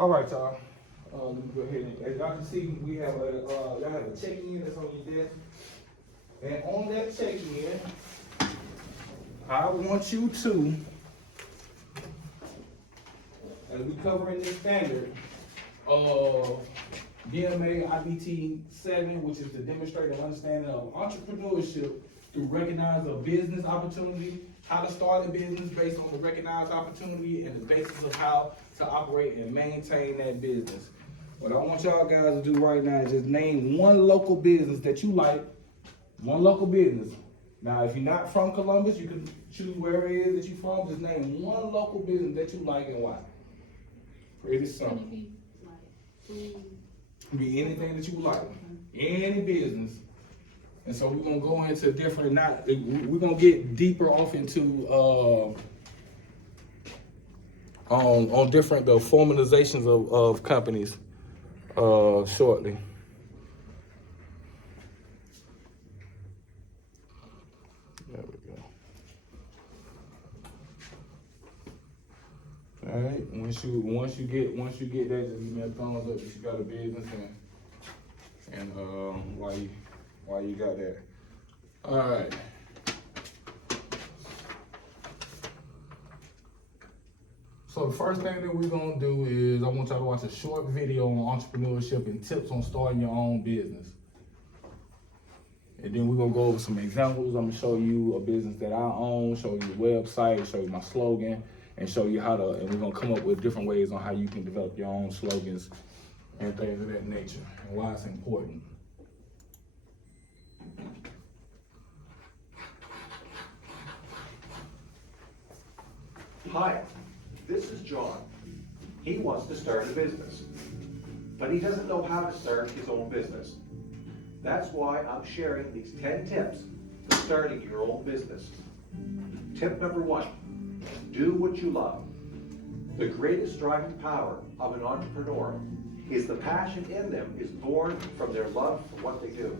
All right, y'all. Let me go ahead and, as y'all can see, we have y'all have a check-in that's on your desk. And on that check-in, I want you to, as we covering this standard, DMA IBT 7, which is to demonstrate an understanding of entrepreneurship through recognize a business opportunity, how to start a business based on the recognized opportunity, and the basis of how to operate and maintain that business. What I want y'all guys to do right now is just name one local business that you like, one local business. Now, if you're not from Columbus, you can choose wherever it is that you're from. Just name one local business that you like and why. Pretty simple. Be anything that you like, any business. And so we're gonna go into different, we're gonna get deeper off into on different the formalizations of companies shortly. There we go. All right. Once you get that, just give me a thumbs up if you got a business and why you got that. All right. So the first thing that we're gonna do is I want y'all to watch a short video on entrepreneurship and tips on starting your own business. And then we're gonna go over some examples. I'm gonna show you a business that I own, show you the website, show you my slogan, and show you how to, and we're gonna come up with different ways on how you can develop your own slogans and things of that nature, and why it's important. Hi, this is John. He wants to start a business, but he doesn't know how to start his own business. That's why I'm sharing these 10 tips for starting your own business. Tip number 1, do what you love. The greatest driving power of an entrepreneur is the passion in them is born from their love for what they do.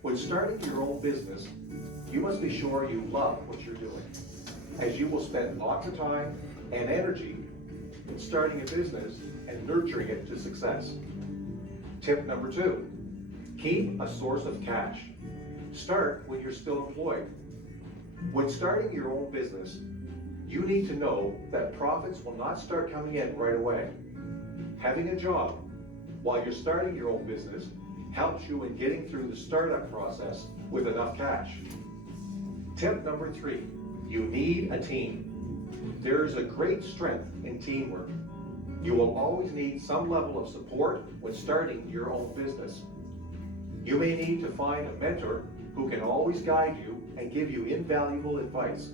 When starting your own business, you must be sure you love what you're doing, as you will spend lots of time and energy in starting a business and nurturing it to success. Tip number 2, keep a source of cash. Start when you're still employed. When starting your own business, you need to know that profits will not start coming in right away. Having a job while you're starting your own business helps you in getting through the startup process with enough cash. Tip number 3, you need a team. There is a great strength in teamwork. You will always need some level of support when starting your own business. You may need to find a mentor who can always guide you and give you invaluable advice.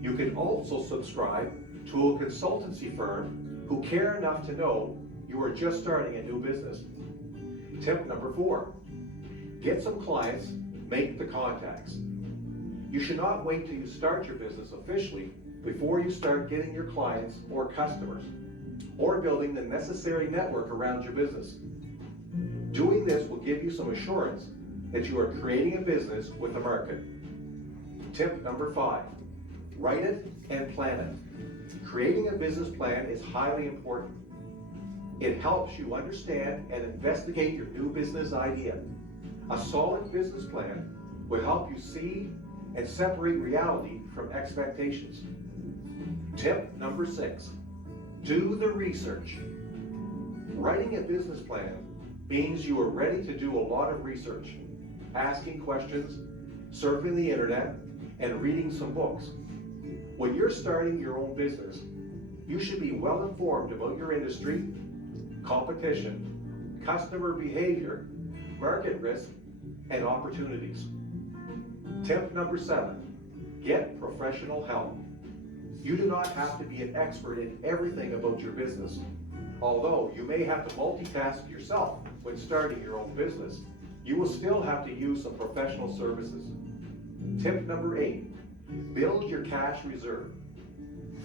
You can also subscribe to a consultancy firm who care enough to know you are just starting a new business. Tip number 4, get some clients, make the contacts. You should not wait till you start your business officially before you start getting your clients or customers, or building the necessary network around your business. Doing this will give you some assurance that you are creating a business with a market. Tip number 5, write it and plan it. Creating a business plan is highly important. It helps you understand and investigate your new business idea. A solid business plan will help you see and separate reality from expectations. Tip number 6, do the research. Writing a business plan means you are ready to do a lot of research, asking questions, surfing the internet, and reading some books. When you're starting your own business, you should be well informed about your industry, competition, customer behavior, market risk, and opportunities. Tip number 7, get professional help. You do not have to be an expert in everything about your business. Although you may have to multitask yourself when starting your own business, you will still have to use some professional services. Tip number 8, build your cash reserve.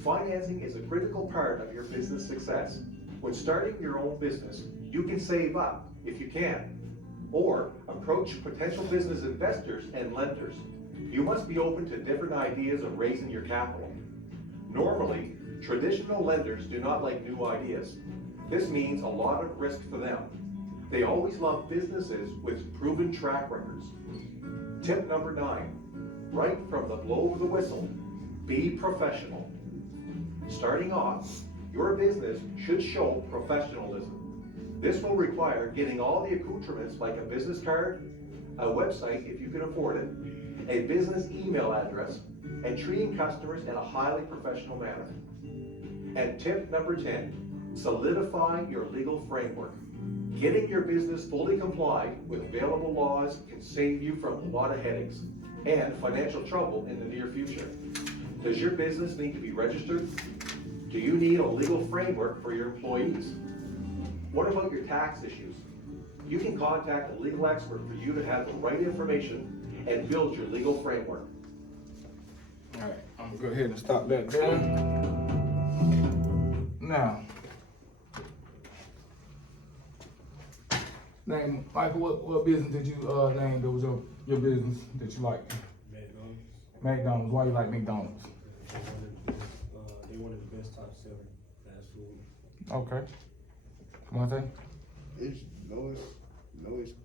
Financing is a critical part of your business success. When starting your own business, you can save up if you can, or approach potential business investors and lenders. You must be open to different ideas of raising your capital. Normally, Traditional lenders do not like new ideas. This means a lot of risk for them. They always love businesses with proven track records. Tip number 9, right from the blow of the whistle, be professional. Starting off, your business should show professionalism. This will require getting all the accoutrements like a business card, a website if you can afford it, a business email address, and treating customers in a highly professional manner. And tip number 10, solidify your legal framework. Getting your business fully complied with available laws can save you from a lot of headaches and financial trouble in the near future. Does your business need to be registered? Do you need a legal framework for your employees? What about your tax issues? You can contact a legal expert for you to have the right information and build your legal framework. All right, I'm gonna go ahead and stop that there. Now, Michael, what business did you name that was your business that you liked? McDonald's. McDonald's. Why you like McDonald's? They one of the best top selling fast food. Okay. One thing? It's lowest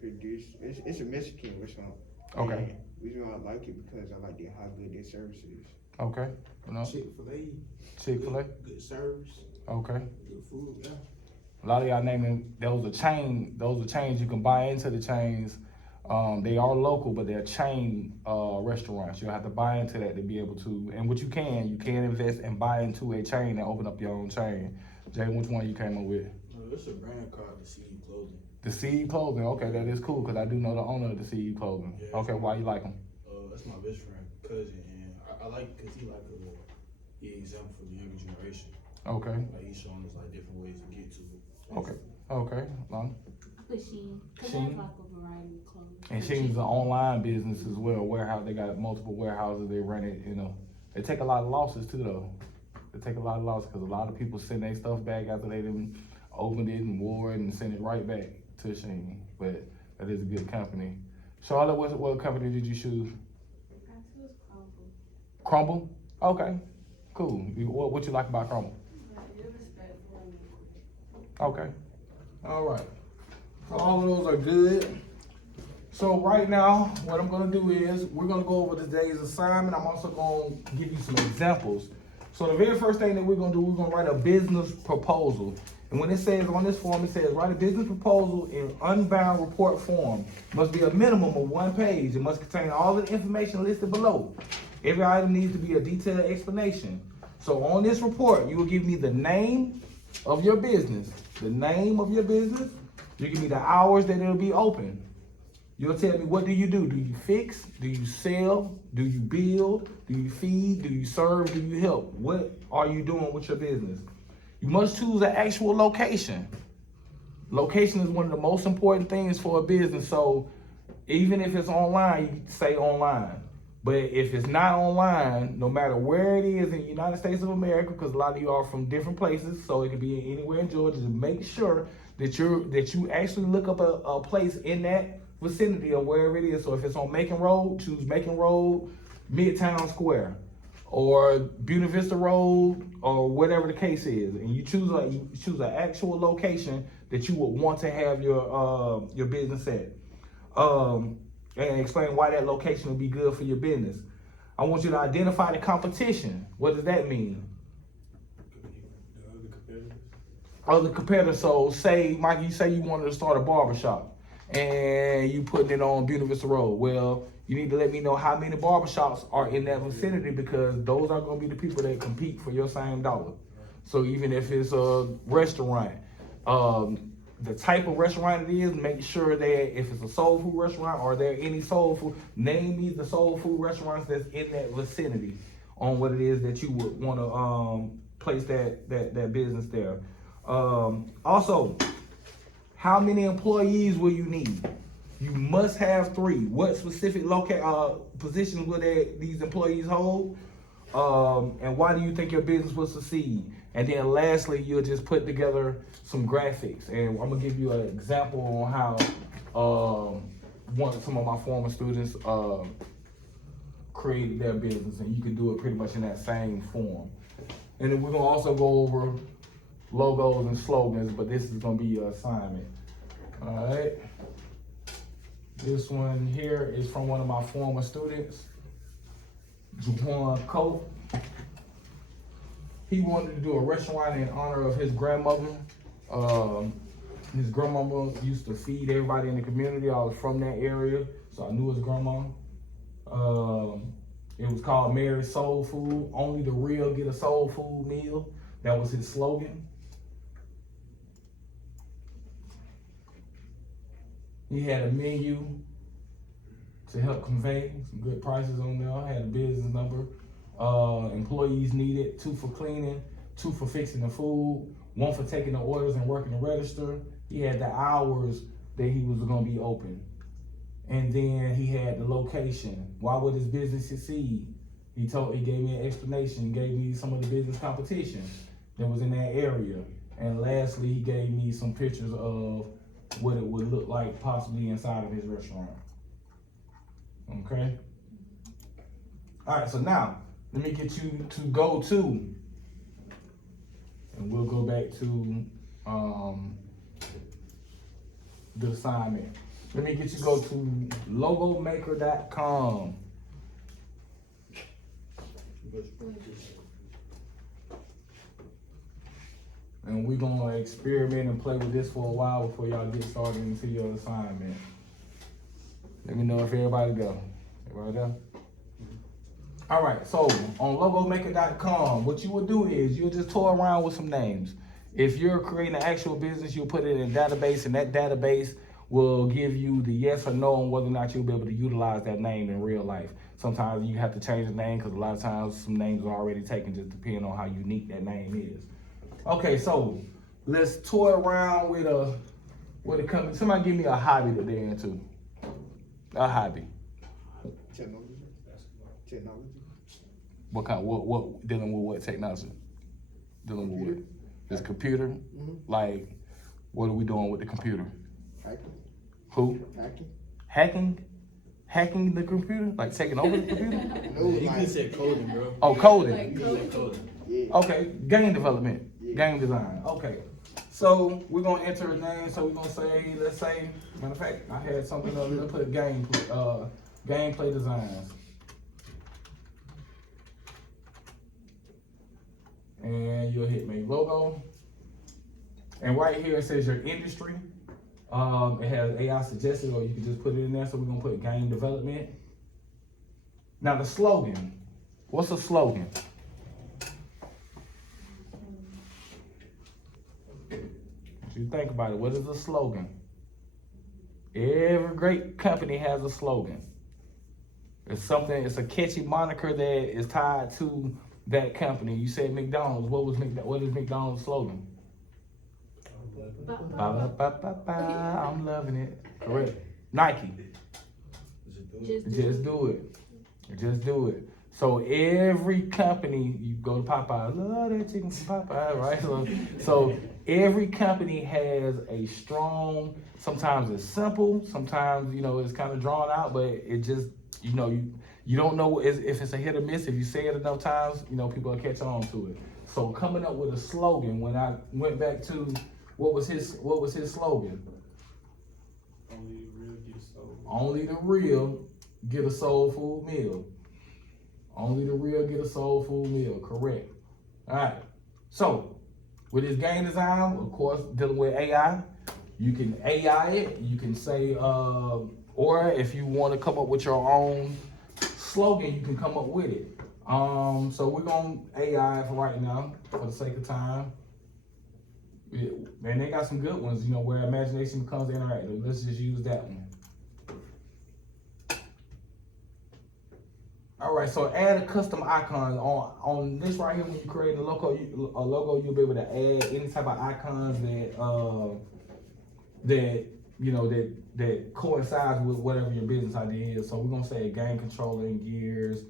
produced. It's a Mexican restaurant. Okay. And the reason why I like it because I like how good their service is. Okay. You know? Chick-fil-A. Chick-fil-A? Good service, Okay. good food, yeah. A lot of y'all naming those are chains you can buy into the chains. They are local, but they're chain restaurants. You'll have to buy into that to be able to. And what you can invest and buy into a chain and open up your own chain. Jay, which one you came up with? It's a brand called the Seed Clothing. The Seed Clothing. Okay, that is cool because I do know the owner of the Seed Clothing. Yeah. Okay, why you like him? That's my best friend, cousin, and I like because he example for the younger generation. Okay. Like he's showing us like different ways to get to it. Okay. Okay. Long. The Shein, cause Shein? that's like a variety of clothes. And Shein's an online business as well. Warehouse. They got multiple warehouses. They run it. You know, they take a lot of losses too, though. They take a lot of losses because a lot of people send their stuff back after they done opened it and wore it and send it right back to Shein. But that is a good company. Charlotte, what company did you choose? I choose Crumble. Crumble. Okay. Cool. What you like about Crumble? Like, you're respectful and Okay. All right. So all of those are good. So right now, what I'm gonna do is we're gonna go over today's assignment. I'm also gonna give you some examples. So the very first thing that we're gonna do, we're gonna write a business proposal. And when it says on this form, it says write a business proposal in unbound report form. It must be a minimum of 1 page. It must contain all the information listed below. Every item needs to be a detailed explanation. So on this report, you will give me the name of your business. The name of your business. You give me the hours that it'll be open. You'll tell me, what do you do? Do you fix? Do you sell? Do you build? Do you feed? Do you serve? Do you help? What are you doing with your business? You must choose an actual location. Location is one of the most important things for a business. So even if it's online, you say online. But if it's not online, no matter where it is in the United States of America, because a lot of you are from different places, so it could be anywhere in Georgia, just make sure that you actually look up a place in that vicinity of wherever it is. So if it's on Macon Road, choose Macon Road, Midtown Square, or Buena Vista Road, or whatever the case is, and you choose an actual location that you would want to have your business at, and explain why that location would be good for your business. I want you to identify the competition. What does that mean? The other competitors. Other competitors. So say, Mike, you say you wanted to start a barbershop and you putting it on Buena Vista Road. Well, you need to let me know how many barbershops are in that vicinity, because those are going to be the people that compete for your same dollar. So even if it's a restaurant, the type of restaurant it is, make sure that if it's a soul food restaurant, are there any soul food, name me the soul food restaurants that's in that vicinity on what it is that you would want to place that business there. Also, how many employees will you need? You must have 3. What specific positions will these employees hold? And why do you think your business will succeed? And then lastly, you'll just put together some graphics. And I'm gonna give you an example on how some of my former students created their business, and you can do it pretty much in that same form. And then we're gonna also go over logos and slogans, but this is gonna be your assignment. Alright. This one here is from one of my former students, Jawan Cope. He wanted to do a restaurant in honor of his grandmother. His grandmama used to feed everybody in the community. I was from that area, so I knew his grandma. It was called Mary's Soul Food. Only the real get a soul food meal. That was his slogan. He had a menu to help convey some good prices on there. Had a business number. Employees needed 2 for cleaning, 2 for fixing the food, 1 for taking the orders and working the register. He had the hours that he was gonna be open. And then he had the location. Why would his business succeed? He gave me an explanation, gave me some of the business competition that was in that area. And lastly, he gave me some pictures of what it would look like possibly inside of his restaurant. Okay? All right, so now, let me get you to go to, and we'll go back to the assignment. Let me get you to go to logomaker.com. And we're gonna experiment and play with this for a while before y'all get started into your assignment. Let me know if everybody go. Everybody go? All right, so on logomaker.com, what you will do is you'll just toy around with some names. If you're creating an actual business, you'll put it in a database, and that database will give you the yes or no on whether or not you'll be able to utilize that name in real life. Sometimes you have to change the name because a lot of times some names are already taken, just depending on how unique that name is. Okay, so let's toy around with a company. Somebody give me a hobby that they're into. A hobby. Technology. Technology. What kind? What dealing with what technology? Dealing with what? This computer? Mm-hmm. Like, what are we doing with the computer? Hacking. Who? Hacking. Hacking? Hacking the computer? Like taking over the computer? No, You like, can say coding, bro. Oh, coding. Like You can say coding. yeah. Okay, game development, Yeah. game design. Okay, so we're gonna enter a name. So we're gonna say, let's say, matter of fact, I had something over there. Put gameplay designs, and you'll hit make logo. And right here it says your industry. It has AI suggested, or you can just put it in there. So we're gonna put game development. Now the slogan. What's a slogan? You think about it, what is a slogan? Every great company has a slogan. It's a catchy moniker that is tied to that company. You said McDonald's, what is McDonald's slogan? Ba, ba, ba, ba, ba, I'm loving it. Correct. Nike, just do it. Just do it. So every company, you go to Popeye, love that chicken from Popeye, right? So every company has a strong, sometimes it's simple, sometimes, it's kind of drawn out, but it just, you don't know if it's a hit or miss. If you say it enough times, people will catch on to it. So coming up with a slogan, when I went back to, what was his slogan? Only the real get a soul Only the real get a soul food. food meal. Only the real get a soul food meal, correct. All right, so with this game design, of course, dealing with AI, you can AI it, you can say, or if you want to come up with your own slogan, you can come up with it. So we're gonna AI it for right now, for the sake of time. And they got some good ones, where imagination becomes interactive. Let's just use that one. All right, so add a custom icon on this right here. When you create a logo, you'll be able to add any type of icons that coincides with whatever your business idea is. So we're gonna say a game controller and gears.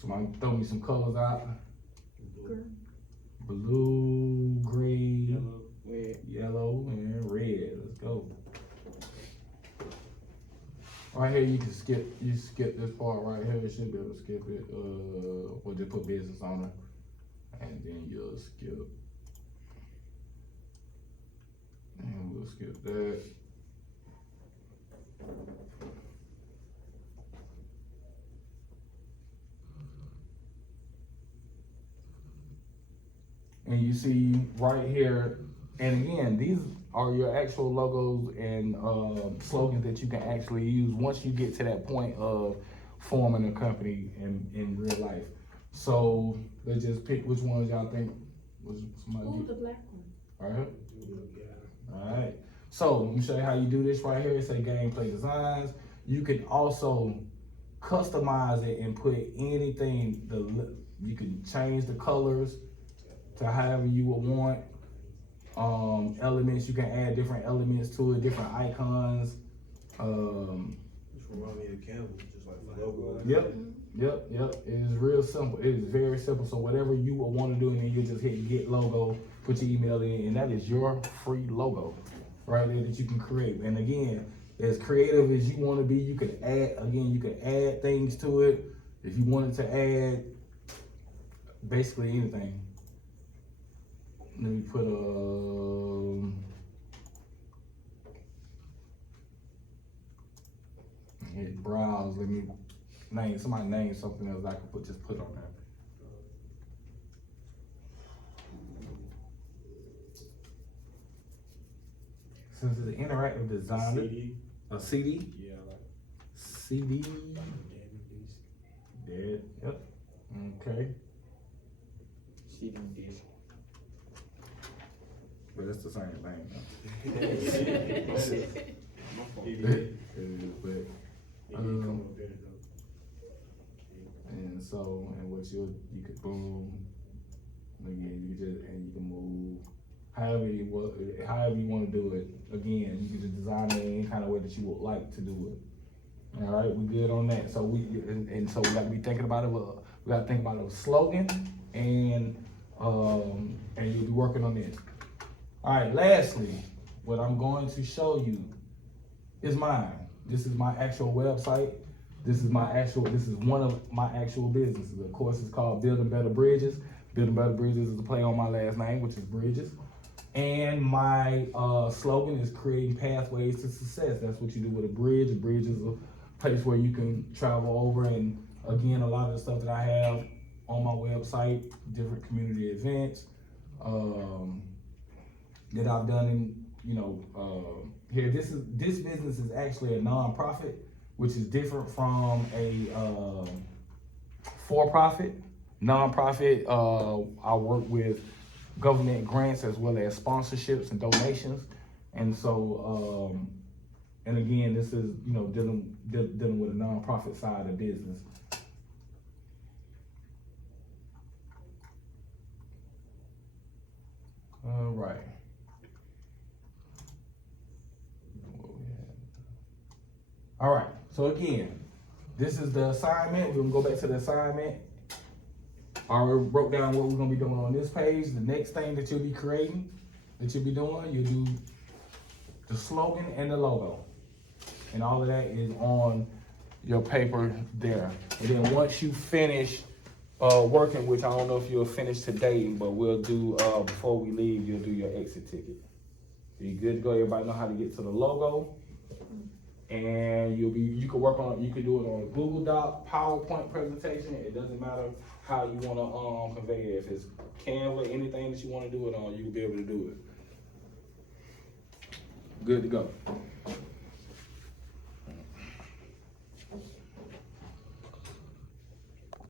Somebody throw me some colors out. Blue, green, Red. yellow, and red. Let's go. Right here, you can skip this part right here, you should be able to skip it, or just put business on it, and then you'll skip. And we'll skip that. And you see right here, and again, these are your actual logos and slogans that you can actually use once you get to that point of forming a company in real life. So let's just pick which ones y'all think was somebody. Ooh, the black one. Right here. Alright, so let me show you how you do this right here. It say gameplay designs. You can also customize it and put anything, you can change the colors to however you would want. Elements, you can add different elements to it, different icons. Which remind me of Canva, just like the logo. Yep. It is real simple. It is very simple. So whatever you would want to do, and then you just hit get logo, put your email in, and that is your free logo right there that you can create. And again, as creative as you want to be, you can add things to it. If you wanted to add basically anything. Let me put hit browse. Let me somebody name something else I could just put on there. Since it's an interactive design, CD. a CD, Yeah, I like CD, Dead. dead. Yep. Okay, CD disk. but it's the same thing. DVD. But It did come up better though. and so, and what you could boom, again, you can move however you want to do it. Again, you can just design it in any kind of way that you would like to do it. All right, we good on that. So so we got to be thinking about it. We got to think about a slogan, and you'll be working on it. All right. Lastly, what I'm going to show you is mine. This is my actual website. This is one of my actual businesses. Of course, it's called Building Better Bridges. Building Better Bridges is a play on my last name, which is Bridges. And my slogan is creating pathways to success. That's what you do with a bridge. A bridge is a place where you can travel over. And again, a lot of the stuff that I have on my website, different community events that I've done in, here. This business is actually a nonprofit, which is different from a for-profit. Nonprofit, I work with government grants as well as sponsorships and donations. And so, and again, this is, dealing with a nonprofit side of business. All right. All right, so again, this is the assignment. We're gonna go back to the assignment. I already broke down what we're gonna be doing on this page. The next thing that you'll be creating, you'll do the slogan and the logo. And all of that is on your paper there. And then once you finish working, which I don't know if you'll finish today, but we'll do, before we leave, you'll do your exit ticket. You good to go? Everybody know how to get to the logo. And you can do it on a Google Doc, PowerPoint presentation. It doesn't matter how you wanna convey it. If it's Canva, anything that you wanna do it on, you'll be able to do it. Good to go.